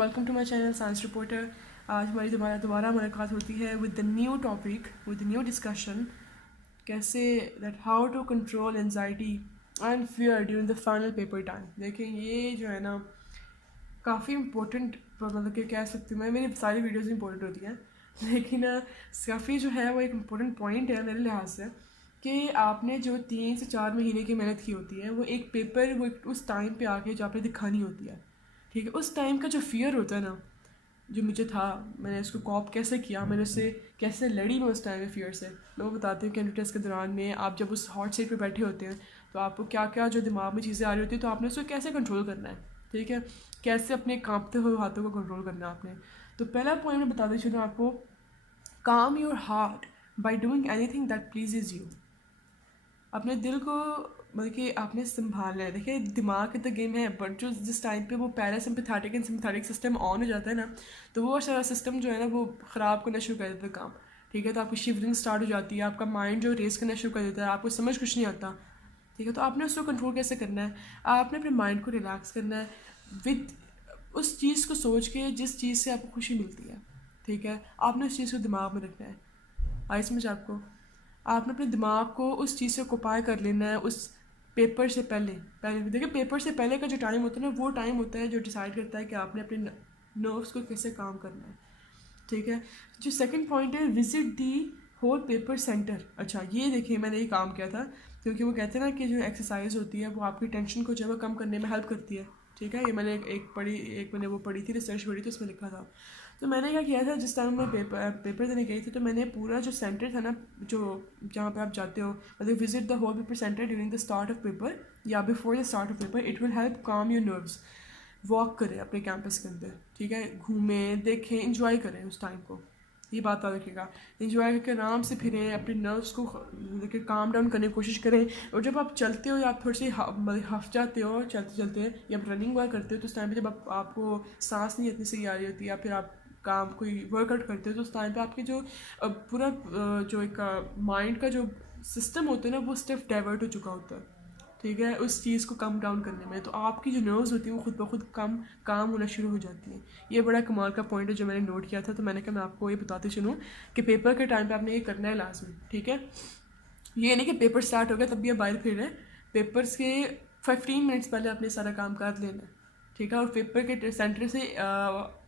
Welcome to my channel science reporter. आज हमारी दोबारा मुलाकात होती है with the new topic, with the new discussion. कैसे that how to control anxiety and fear during the final paper time. देखिए ये जो है ना काफ़ी इंपॉर्टेंट, मतलब कि कह सकती हूँ मैं, मेरी सारी वीडियोज़ इंपॉर्टेंट होती हैं लेकिन काफ़ी जो है वो एक इम्पोर्टेंट पॉइंट है मेरे लिहाज से कि आपने जो 3 से 4 महीने की मेहनत की होती है वो एक पेपर, वो उस टाइम पे आके जो आपने दिखानी होती है, ठीक है। उस टाइम का जो फियर होता है ना, जो मुझे था, मैंने उसको कॉप कैसे किया, मैंने उससे कैसे लड़ी मैं उस टाइम में फियर से। मैं वो बताती हूँ कि एंट्री टेस्ट के दौरान में आप जब उस हॉट सीट पे बैठे होते हैं तो आपको क्या क्या जो दिमाग में चीज़ें आ रही होती है, तो आपने उसको कैसे कंट्रोल करना है, ठीक है। कैसे अपने कांपते हुए हाथों को कंट्रोल करना है आपने। तो पहला पॉइंट मैं बताती चलूँ आपको, काम your heart by doing any thing that pleases you. अपने दिल को मतलब कि आपने संभालना है। देखिए दिमाग की तो गेम है, बट जो जिस टाइम पे वो parasympathetic and sympathetic system on हो जाता है ना, तो वो सारा सिस्टम जो है ना वो ख़राब करना शुरू कर देता है काम, ठीक है। तो आपकी शिवरिंग स्टार्ट हो जाती है, आपका माइंड जो रेस करना शुरू कर देता है, आपको समझ कुछ नहीं आता, ठीक है। तो आपने उसको कंट्रोल कैसे करना है, आपने अपने माइंड को रिलैक्स करना है विद उस चीज़ को सोच के जिस चीज़ से आपको खुशी मिलती है, ठीक है। आपने उस चीज़ को दिमाग में रखना है। आई समझ आपको? आपने अपने दिमाग को उस चीज़ से ऑक्यूपाई कर लेना है उस पेपर से पहले। पहले देखिए पेपर से पहले का जो टाइम होता है ना, वो टाइम होता है जो डिसाइड करता है कि आपने अपने नर्व्स को कैसे काम करना है, ठीक है। जो सेकंड पॉइंट है, visit the whole paper centre. अच्छा ये देखिए मैंने ये काम किया था, क्योंकि वो कहते हैं ना कि जो एक्सरसाइज होती है वो आपकी टेंशन को जो है वो कम करने में हेल्प करती है, ठीक है। ये मैंने एक मैंने वो पढ़ी थी, रिसर्च पढ़ी थी, उसमें लिखा था। तो मैंने क्या किया था, जिस टाइम मैं पेपर देने गई थी, तो मैंने पूरा जो सेंटर था ना, जो जहाँ पे आप जाते हो, मतलब visit the whole paper centre during the start of paper या before the start of paper, it will help calm your nerves. Walk करें अपने कैंपस के अंदर, ठीक है, घूमें, देखें, इंजॉय करें उस टाइम को। ये बात याद रखिएगा। इंजॉय करके आराम से फिरें, अपने नर्व्स को देखिए काम डाउन करने की कोशिश करें। और जब आप चलते हो या आप थोड़ी सी मतलब हफ जाते हो चलते चलते, या आप रनिंग वर्क करते हो, तो उस टाइम पे जब आपको सांस नहीं इतनी सही आ रही होती, या फिर आप काम कोई वर्कआउट करते हो, तो उस टाइम पे आपके जो पूरा जो एक माइंड का जो सिस्टम होता है ना, वो स्टिफ डाइवर्ट हो चुका होता है, ठीक है, उस चीज़ को कम डाउन करने में। तो आपकी जो नर्व्स होती हैं वो खुद ब खुद कम काम होना शुरू हो जाती हैं। ये बड़ा कमाल का पॉइंट है जो मैंने नोट किया था, तो मैंने कहा मैं आपको ये बताते चलूँ कि पेपर के टाइम पे आपने ये करना है लाजमी, ठीक है। ये नहीं कि पेपर स्टार्ट हो गया तब भी आप बाहर फिर रहे हैं। पेपर्स के 15 मिनट्स पहले आपने सारा काम कर लेना है, ठीक है। और पेपर के सेंटर से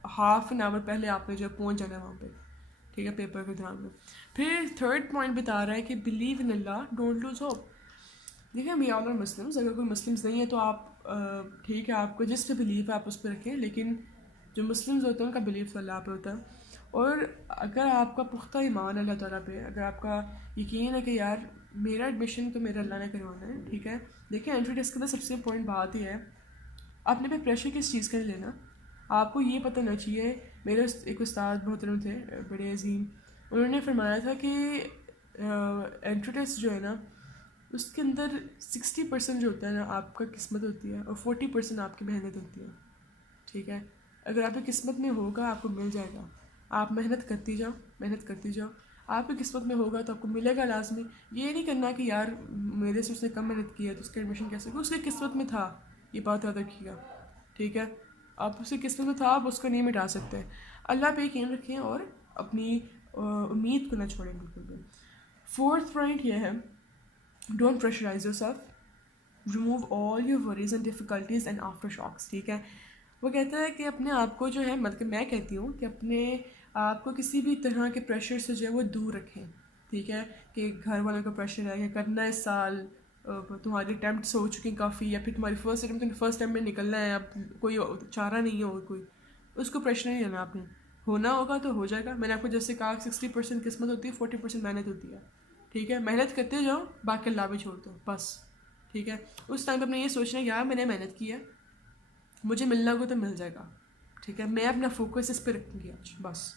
हाफ एन आवर पहले आपने जो पहुँच जाना है वहाँ पर, ठीक है, पेपर के दौरान में। फिर थर्ड पॉइंट बता रहा है कि believe in Allah, don't lose hope. देखिए वी ऑल आर मुस्लिम्स, अगर कोई मुस्लिम्स नहीं है तो आप ठीक है, आपको जिस पे बिलीव है आप उस पर रखें, लेकिन जो मुस्लिम्स होते हैं उनका बिलीव तो अल्लाह पे होता है। और अगर आपका पुख्ता ईमान है अल्लाह ताला पे, अगर आपका यकीन है कि यार मेरा एडमिशन तो मेरा अल्लाह ने करवाना है, ठीक है। देखिए एंट्री टेस्ट का सबसे इंपॉर्टेंट बात ही है, आपने पे प्रेशर किस चीज़ का नहीं लेना। आपको ये पता होना चाहिए। मेरे एक उस्ताद मोहतरम थे, बड़े अजीम, उन्होंने फरमाया था कि एंट्री टेस्ट जो है ना, उसके अंदर 60% जो होता है ना आपका किस्मत होती है, और 40% आपकी मेहनत होती है, ठीक है। अगर आपकी किस्मत में होगा आपको मिल जाएगा। आप मेहनत करती जाओ, मेहनत करती जाओ, आपकी किस्मत में होगा तो आपको मिलेगा लाजमी। ये नहीं करना कि यार मेरे से उसने कम मेहनत की है तो उसका एडमिशन कैसे होगा, उसकी किस्मत में था, ये बात याद रखिएगा, ठीक है। आप उसकी किस्मत में था, आप उसको नहीं मिटा सकते। अल्लाह पे यकीन रखें और अपनी उम्मीद को ना छोड़ें बिल्कुल भी। फोर्थ पॉइंट ये है, don't pressurise yourself, remove all your worries and difficulties and after shocks, ठीक है। वो कहता है कि अपने आप को जो है, मतलब मैं कहती हूँ कि अपने आप को किसी भी तरह के प्रेशर से जो है वो दूर रखें, ठीक है। कि घर वालों का प्रेशर है कि करना है इस साल, तुम्हारी अटैम्प्ट्स हो चुकी काफ़ी, या फिर तुम्हारी फर्स्ट अटैम्प्ट, तुम्हें फर्स्ट टाइम में निकलना है, अब कोई चारा नहीं है और कोई, उसको प्रेशर नहीं लेना आपने। होना होगा तो हो जाएगा। मैंने आपको जैसे कहा 60% किस्मत होती है, 40% मेहनत होती है, ठीक है। मेहनत करते जाओ, बाकी अल्लाह भी छोड़ दो बस, ठीक है। उस टाइम पर अपने ये सोचना है यार मैंने मेहनत की है, मुझे मिलना होगा तो मिल जाएगा, ठीक है। मैं अपना फोकस इस पर रखूँगी आज बस।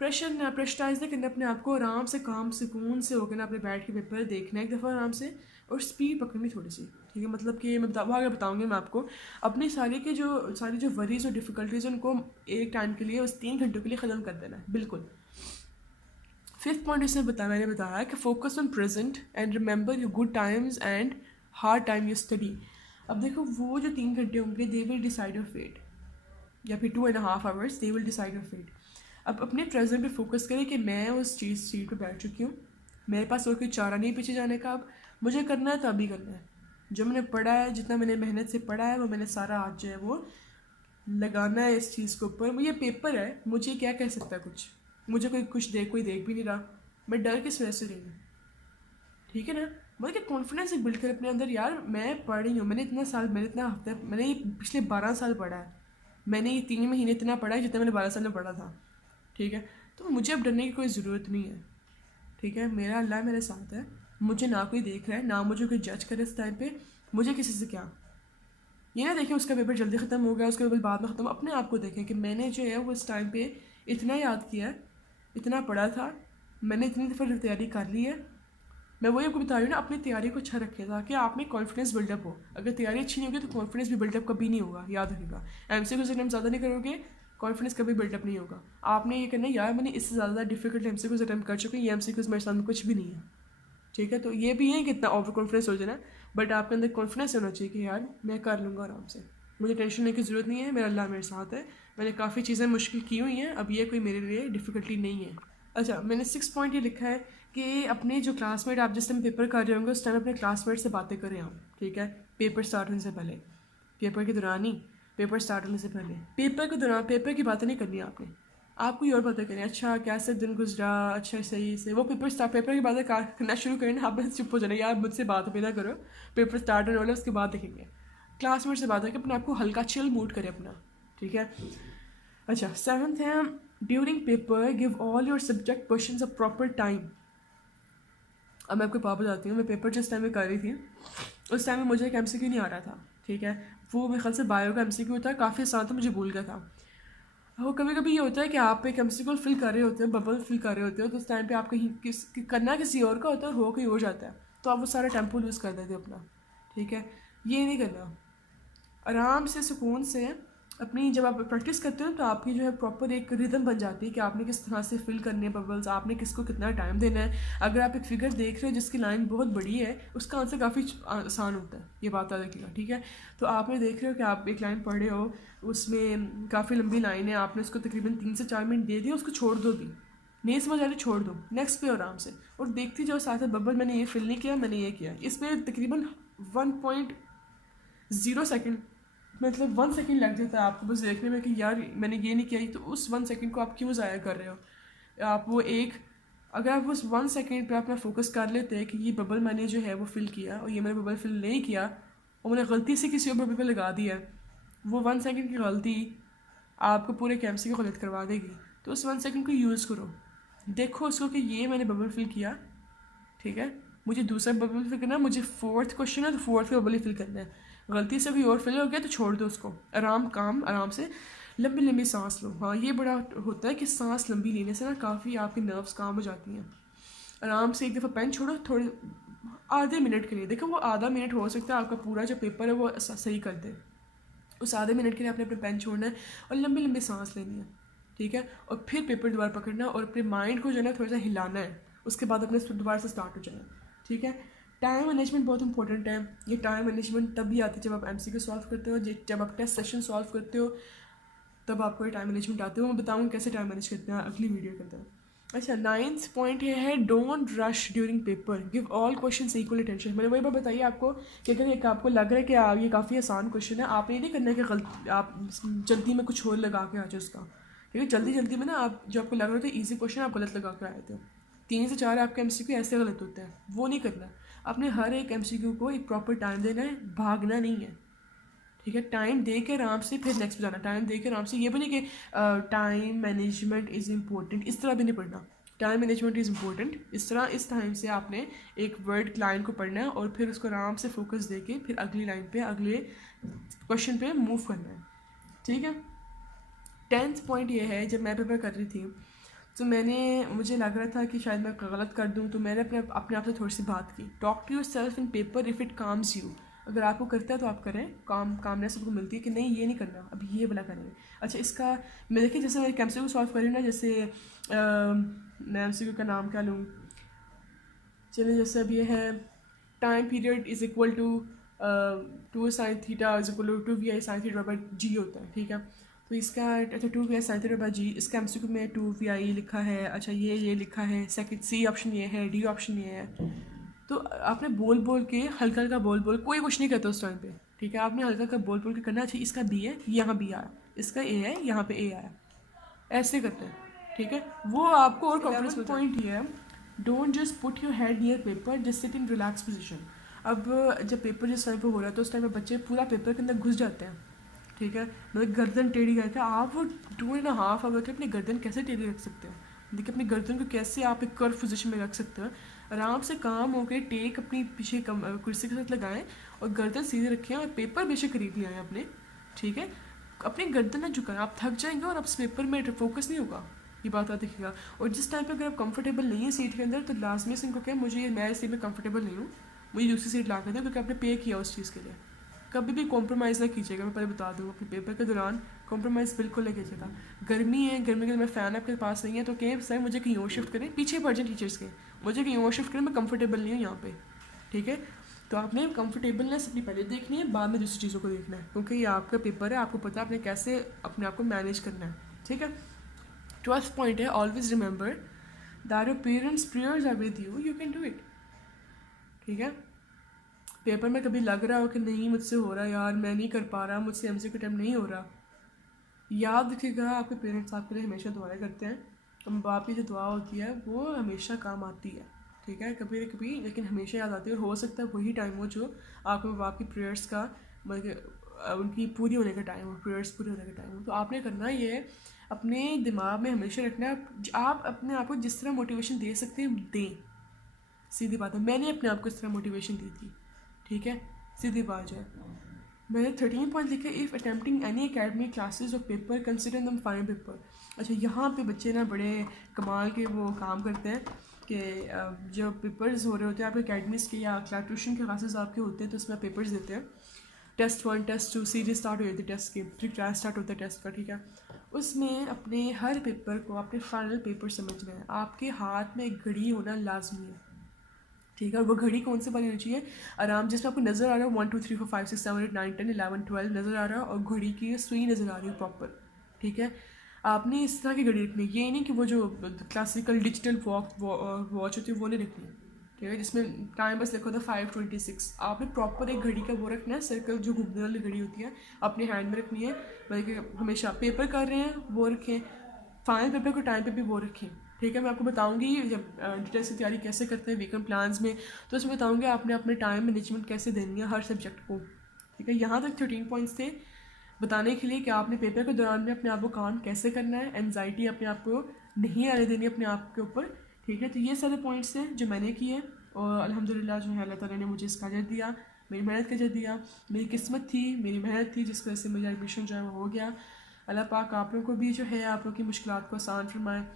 प्रेशर ना, प्रेशराइज नहीं करना अपने आप को, आराम से काम सुकून से होकर ना अपने बैठ के पेपर देखना एक दफ़ा आराम से, और स्पीड पकड़नी थोड़ी सी, ठीक है। मतलब कि मैं वो आगे बताऊँगी मैं आपको। अपनी सारी जो वरीज और डिफ़िकल्टीज उनको एक टाइम के लिए, उस 3 घंटों के लिए ख़त्म कर देना है बिल्कुल। फिफ्थ पॉइंट इसमें मैंने बताया कि focus on present and remember your good times and hard time you study. अब देखो वो जो 3 घंटे होंगे they will decide your fate, या फिर 2.5 hours, they will decide your fate. अब अपने प्रेजेंट पे फोकस करें कि मैं उस सीट पे बैठ चुकी हूँ, मेरे पास और कोई चारा नहीं पीछे जाने का, अब मुझे करना है तो अभी करना है। जो मैंने पढ़ा है, जितना मैंने मेहनत से पढ़ा है, वो मैंने सारा आज जो है वो लगाना है इस चीज़ के ऊपर। ये पेपर है, मुझे क्या कह सकता है कुछ, मुझे कोई देख भी नहीं रहा, मैं डर किस वजह से रही हूँ, ठीक है ना। मतलब कि कॉन्फिडेंस बिल्ड कर अपने अंदर, यार मैं पढ़ रही हूँ, मैंने इतना साल, मैंने इतना हफ्ते, मैंने ये पिछले 12 साल पढ़ा है, मैंने ये 3 महीने इतना पढ़ा है जितना मैंने 12 साल में पढ़ा था, ठीक है। तो मुझे अब डरने की कोई ज़रूरत नहीं है, ठीक है। मेरा अल्लाह मेरे साथ है, मुझे ना कोई देख रहा है, ना मुझे कोई जज करे इस टाइम पे, मुझे किसी से क्या। ये ना देखें उसका पेपर जल्दी ख़त्म हो गया, उसका पेपर बाद में ख़त्म, अपने आप को देखें कि मैंने जो है वो इस टाइम पे इतना याद किया है, इतना पढ़ा था, मैंने इतनी दफ़ा तैयारी कर ली है। मैं वही आपको बता रही हूँ ना, अपनी तैयारी को अच्छा रखें ताकि आप में कॉन्फिडेंस बिल्डअप हो। अगर तैयारी अच्छी नहीं होगी तो कॉन्फिडेंस भी बिल्डअप कभी नहीं होगा, याद रखिएगा। एमसीक्यू से अटैम्प्ट ज़्यादा नहीं करोगे, कॉन्फिडेंस कभी बिल्डअप नहीं होगा। आपने ये करना है, यार मैंने इससे ज़्यादा डिफिकल्ट एमसीक्यूज अटैम्प्ट कर चुके हैं, ये एमसीक्यूज मेरे सामने कुछ भी नहीं है, ठीक है। तो ये भी है कि इतना ओवर कॉन्फिडेंस हो जाना, बट आपके अंदर कॉन्फिडेंस होना चाहिए कि यार मैं कर लूँगा आराम से, मुझे टेंशन लेने की ज़रूरत नहीं है, मेरा अल्लाह मेरे साथ है, मैंने काफ़ी चीज़ें मुश्किल की हुई हैं, अब ये कोई मेरे लिए डिफ़िकल्टी नहीं है। अच्छा, मैंने 6 पॉइंट ये लिखा है कि अपने जो क्लासमेट, आप जिस टाइम पेपर कर रहे होंगे उस टाइम अपने क्लासमेट से बातें करें आप, ठीक है। पेपर स्टार्ट होने से पहले, पेपर के दौरान ही, पेपर स्टार्ट होने से पहले, पेपर के दौरान पेपर की बातें नहीं करनी आपने, आप कोई और बातें करें। अच्छा कैसे दिन गुजरा, अच्छा सही से, वो पेपर की बातें करना शुरू करें ना, आप बस चुप हो जाना, यार मुझसे बात भी ना करो, पेपर स्टार्ट होने वाला उसके बाद देखेंगे। क्लासमेट से बात करके अपने आप को हल्का चिल मूड करें अपना, ठीक है। अच्छा 7th है, during paper give all your subject question a proper time. अब मैं आपको वापस आती हूँ, मैं पेपर जिस टाइम में कर रही थी उस टाइम में मुझे एक एमसीक्यू नहीं आ रहा था, ठीक है। वो मेरे ख्याल से बायो का एमसीक्यू था, काफ़ी आसान था, मुझे भूल गया था। वो कभी कभी ये होता है कि आप एक एमसीक्यू फिल कर रहे होते हो, बबल फिल कर रहे होते हो, तो उस टाइम पे आप कहीं करना किसी और का होता है और हो कहीं हो जाता है, तो आप वो सारा टेम्पो लूज़ कर देते हो अपना, ठीक है। ये नहीं करना, आराम से सुकून से अपनी, जब आप प्रैक्टिस करते हो तो आपकी जो है प्रॉपर एक रिदम बन जाती है कि आपने किस तरह से फिल करने हैं बबल्स, आपने किसको कितना टाइम देना है। अगर आप एक फिगर देख रहे हो जिसकी लाइन बहुत बड़ी है, उसका आंसर काफ़ी आसान होता है, ये बात याद रखिएगा, ठीक है। तो आपने देख रहे हो कि आप एक लाइन पढ़ रहे हो, उसमें काफ़ी लंबी लाइन है, आपने उसको तकरीबन 3 से 4 मिनट दे दिए, उसको छोड़ दो भी, नहीं समझ आ रही छोड़ दो, नेक्स्ट पे आराम से, और देखती जाओ साथ में बबल, मैंने ये फिल नहीं किया, मैंने ये किया। इसमें तकरीबन 1.0 सेकेंड, मतलब 1 सेकेंड लग जाता है आपको बस देखने में कि यार मैंने ये नहीं किया, तो उस 1 सेकेंड को आप क्यों ज़ाया कर रहे हो। आप वो एक, अगर आप उस 1 सेकेंड पे अपना फोकस कर लेते हैं कि ये बबल मैंने जो है वो फिल किया और ये मैंने बबल फिल नहीं किया और मैंने गलती से किसी और बबल पे लगा दिया, वो 1 सेकेंड की गलती आपको पूरे कैमसी को गलत करवा देगी। तो उस 1 सेकेंड को यूज़ करो, देखो उसको कि ये मैंने बबल फिल किया, ठीक है, मुझे दूसरा बबल फिल करना है, मुझे 4th क्वेश्चन है तो 4th बबल ही फिल करना है, गलती से भी और फिल हो गया तो छोड़ दो उसको, आराम से लंबी लंबी सांस लो। हाँ ये बड़ा होता है कि सांस लंबी लेने से ना काफ़ी आपकी नर्व्स काम हो जाती हैं। आराम से एक दफ़ा पेन छोड़ो, थोड़े आधे मिनट के लिए, देखो वो आधा मिनट हो सकता है आपका पूरा जो पेपर है वो सही कर दे, उस आधे मिनट के लिए आपने अपने पेन छोड़ना है और लंबी लंबी सांस लेनी है, ठीक है। और फिर पेपर दोबारा पकड़ना और अपने माइंड को जो है ना थोड़ा सा हिलाना है, उसके बाद अपने दोबारा से स्टार्ट हो जाना, ठीक है। टाइम मैनेजमेंट बहुत इंपॉर्टेंट है। ये टाइम मैनेजमेंट तब भी आती है जब आप एमसीक्यू सॉल्व करते हो, जब आप टेस्ट सेशन सॉल्व करते हो, तब आपको ये टाइम मैनेजमेंट आते हो। मैं बताऊँगा कैसे टाइम मैनेज करते हैं अगली वीडियो के अंदर। अच्छा 9th पॉइंट ये है, don't rush during paper, give all question equal attention. मैंने वही बात बताइए आपको कि अगर एक आपको लग रहा है कि ये काफ़ी आसान क्वेश्चन है, आप ये नहीं करना कि आप जल्दी में कुछ और लगा के आ जाए उसका, क्योंकि जल्दी में ना आप जो आपको लग रहा था ईजी क्वेश्चन आप गलत लगा कर आए थे। 3 से 4 आपके एमसीक्यू ऐसे गलत होते हैं, वो नहीं करना। आपने हर एक एमसीक्यू को एक प्रॉपर टाइम देना है, भागना नहीं है, ठीक है। टाइम दे के आराम से फिर नेक्स्ट पे जाना, टाइम दे के आराम से, ये भी नहीं कि टाइम मैनेजमेंट इज़ इम्पोर्टेंट, इस तरह भी नहीं पढ़ना। टाइम मैनेजमेंट इज़ इम्पोर्टेंट, इस तरह इस टाइम से आपने एक वर्ड लाइन को पढ़ना है और फिर उसको आराम से फोकस दे के फिर अगली लाइन पे अगले क्वेश्चन पे मूव करना है, ठीक है। 10th पॉइंट ये है, जब मैं पेपर कर रही थी तो मुझे लग रहा था कि शायद मैं गलत कर दूं, तो मैंने अपने आप से थोड़ी सी बात की। Talk to your self in paper if it calms you, अगर आपको करता है तो आप करें, कामनेस आपको मिलती है कि नहीं ये नहीं करना, अब ये वाला करेंगे। अच्छा इसका मैं देखिए, जैसे मैं कैमसी को सॉल्व करी ना, जैसे मैं एमसीक्यू का नाम क्या लूँ, चलिए जैसे अब ये है, time period is equal to 2 sin θ is equal to 2 vi sin θ/g होता है, ठीक है। तो इसका अच्छा 2 sin थीटा बाई जी, इसका एमसीक्यू में 2 लिखा है, अच्छा ये लिखा है, सेकंड सी ऑप्शन ये है, डी ऑप्शन ये है। तो आपने बोल बोल के हल्का हल्का बोल बोल, कोई कुछ नहीं कहता उस टाइम पे, ठीक है, आपने हल्का हल्का बोल बोल के करना। अच्छा इसका बी है, यहाँ बी आया, इसका ए है, यहाँ पे ए आया, ऐसे करते हैं, ठीक है। वो आपको और कॉन्फिडेंस पॉइंट ये है, don't just put your head near paper, just sit in relax position. अब जब पेपर जिस टाइम पे हो रहा है तो उस टाइम पे बच्चे पूरा पेपर के अंदर घुस जाते हैं, ठीक है, मतलब गर्दन टेढ़ी करके। आप वो 2.5 आवर के अपनी गर्दन कैसे टेढ़ी रख सकते हो? देखिए अपनी गर्दन को कैसे आप एक कर्व पोजीशन में रख सकते हो। आराम से काम हो गए, टेक अपनी पीछे कुर्सी के साथ लगाएं और गर्दन सीधे रखें और पेपर बेशक करीब ले आए अपने, ठीक है। अपनी गर्दन ना झुकाएं, आप थक जाएंगे और अब पेपर में फोकस नहीं होगा, ये बात आप देखिएगा। और जिस टाइम पे अगर आप कंफर्टेबल नहीं है सीट के अंदर तो लाजमी से इनको क्या, मुझे मैं इस सीट में कंफर्टेबल नहीं हूँ, मुझे दूसरी सीट ला कर दें, क्योंकि आपने पे किया उस चीज़ के लिए। कभी भी कॉम्प्रोमाइज़ ना कीजिएगा, मैं पहले बता दूँ, अपने पेपर के दौरान कॉम्प्रोमाइज़ बिल्कुल नहीं कीजिएगा। गर्मी है, गर्मी के लिए मैं फ़ैन आपके पास नहीं है तो कहें सर मुझे कहीं और शिफ्ट करें, पीछे पड़ जाए टीचर्स के, मुझे कहीं और शिफ्ट करें, मैं कंफर्टेबल नहीं हूँ यहाँ पे, ठीक है। तो आपने कंफर्टेबलनेस अपनी पहले देखनी है, बाद में दूसरी चीज़ों को देखना है, क्योंकि ये आपका पेपर है, आपको पता है आपने कैसे अपने आप को मैनेज करना है, ठीक है। 12th पॉइंट है, always remember that your parents prayers are with you, you can do it, ठीक है। पेपर में कभी लग रहा हो कि नहीं मुझसे हो रहा यार, मैं नहीं कर पा रहा, मुझसे एमसीक्यू अटेम्प्ट नहीं हो रहा, याद रखिएगा आपके पेरेंट्स आपके लिए हमेशा दुआएं करते हैं। तो बाप की जो दुआ होती है वो हमेशा काम आती है, ठीक है, कभी न कभी, लेकिन हमेशा याद आती है। और हो सकता है वही टाइम हो जो आपके बाप की प्रेयर्स का मतलब उनकी पूरी होने का टाइम हो, प्रेयर्स पूरी होने का टाइम हो। तो आपने करना ये है, अपने दिमाग में हमेशा रखना है, आप अपने आप को जिस तरह मोटिवेशन दे सकते हैं दें, सीधी बात है। मैंने अपने आप को इस तरह मोटिवेशन दी थी, ठीक है, सीधी बात है। मैंने 13 पॉइंट लिखे, if attempting any academic classes और पेपर कंसिडर दम फाइन पेपर। अच्छा यहाँ पे बच्चे ना बड़े कमाल के वो काम करते हैं कि जब पेपर्स हो रहे होते हैं आपके अकेडमिक्स के या ट्यूशन के क्लासेस आपके होते हैं तो उसमें पेपर्स देते हैं, टेस्ट 1 टेस्ट 2 सीरीज स्टार्ट हो जाती है टेस्ट की, फिर क्लास स्टार्ट होता है टेस्ट का, ठीक है। उसमें अपने हर पेपर को अपने फाइनल पेपर समझना है, आपके हाथ में एक घड़ी होना लाजमी है, ठीक है। और वो घड़ी कौन से वाली होनी चाहिए, आराम जिसमें आपको नज़र आ रहा है 1 2 3 4 5 6 7 8 9 10 11 12 नज़र आ रहा है, और घड़ी की सुई नज़र आ रही है प्रॉपर, ठीक है। आपने इस तरह की घड़ी रखनी है, ये नहीं कि वो जो क्लासिकल डिजिटल वॉच होती है वो नहीं रखनी, ठीक है, जिसमें टाइम बस लिखा होता है 5:26। आपने प्रॉपर एक घड़ी का वो रखना है, सर्कल जो घूमने वाली घड़ी होती है अपने हैंड में रखनी है, बल्कि हमेशा पेपर कर रहे हैं वो रखें, फाइनल पेपर को टाइम पे भी वो रखें, ठीक है। मैं आपको बताऊंगी जब डिटेल्स की तैयारी कैसे करते हैं वीकेंड प्लान्स में, तो उसमें बताऊंगी आपने अपने टाइम मैनेजमेंट कैसे देनी है हर सब्जेक्ट को, ठीक है। यहाँ तक 13 पॉइंट्स थे बताने के लिए कि आपने पेपर के दौरान में अपने आप को काम कैसे करना है, एनजाइटी अपने आप को नहीं आने देनी अपने आप के ऊपर, ठीक है। तो ये सारे पॉइंट्स थे जो मैंने किए और अल्हम्दुलिल्लाह जो है अल्लाह ताला ने मुझे इसका अजर दिया, मेरी मेहनत का अजर दिया, मेरी किस्मत थी, मेरी मेहनत थी जिस वजह से मेरा एडमिशन जो है वो हो गया। अल्लाह पाक आप लोगों को भी जो है आप लोग की मुश्किलात को आसान फरमाए।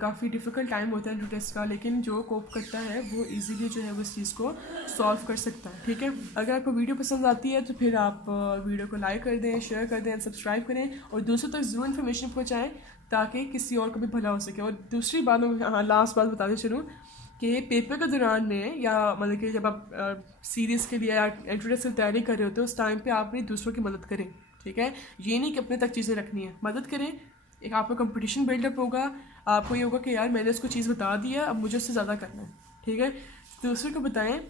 काफ़ी डिफ़िकल्ट टाइम होता है टेस्ट का, लेकिन जो कोप करता है वो इजीली जो है वो इस चीज़ को सॉल्व कर सकता है, ठीक है। अगर आपको वीडियो पसंद आती है तो फिर आप वीडियो को लाइक कर दें, शेयर कर दें, सब्सक्राइब करें और दूसरों तक ज़रूर इन्फॉर्मेशन पहुँचाएँ ताकि किसी और को भी भला हो सके। और दूसरी बात, हाँ लास्ट बात बताते चलूँ कि पेपर के दौरान में या मतलब कि जब आप सीरीज़ के लिए या एंट्रेंस की तैयारी कर रहे होते हो उस टाइम पे आप भी दूसरों की मदद करें, ठीक है। ये नहीं कि अपने तक चीज़ें रखनी है, मदद करें, एक आपका कंपटीशन बिल्डअप होगा, आपको ये होगा कि यार मैंने उसको चीज़ बता दिया अब मुझे उससे ज़्यादा करना है, ठीक है। दूसरे को बताएं,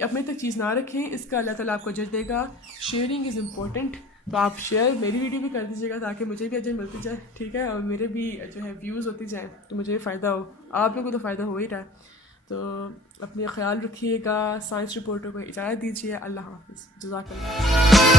अपने तक चीज़ ना रखें, इसका अल्लाह ताला आपको अजर देगा। शेयरिंग इज़ इम्पोर्टेंट, तो आप शेयर मेरी वीडियो भी कर दीजिएगा ताकि मुझे भी अजर मिलती जाए, ठीक है, और मेरे भी जो है व्यूज़ होती जाए तो मुझे भी फ़ायदा हो, आप लोगों को तो फ़ायदा हो ही रहा है। तो अपने ख्याल रखिएगा, साइंस रिपोर्टर को इजाज़त दीजिए, अल्लाह हाफ़िज़, जज़ाकल्लाह।